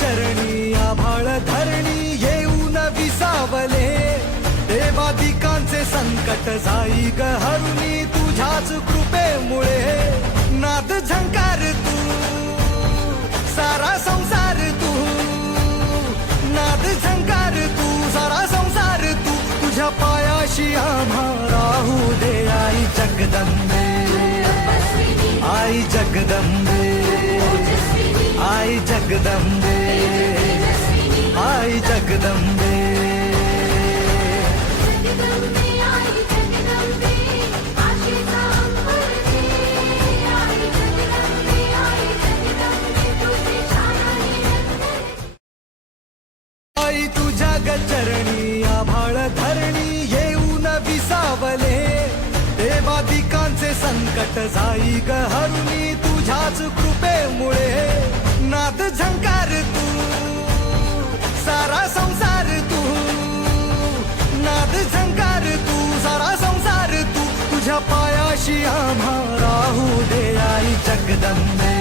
चरणी आभाळ धरणी येऊन विसावले, देवादिकांचे संकट जाई ग हरुनी तुझ्याच कृपेमुळे। नाद झंकार तू सारा संसार तू, नाद झंकार तू सारा संसार तू, तुझ्या पायाशी आम्हा राहू दे आई जगदंबे, आई जगदंबे, आई जगदंबे, आई जगदंबे। आई तुझ्या गचरणी आभाळ धरणी येऊन विसावले, देवादिकांचे संकट जाई ग हरुनी तुझ्याच कृपेमुळे। नाद झंकार तू सारा संसार तू, नाद झंकार तू सारा संसार तू, तुझ्या पायाशी आम्हा राहू दे आई जगदंबे,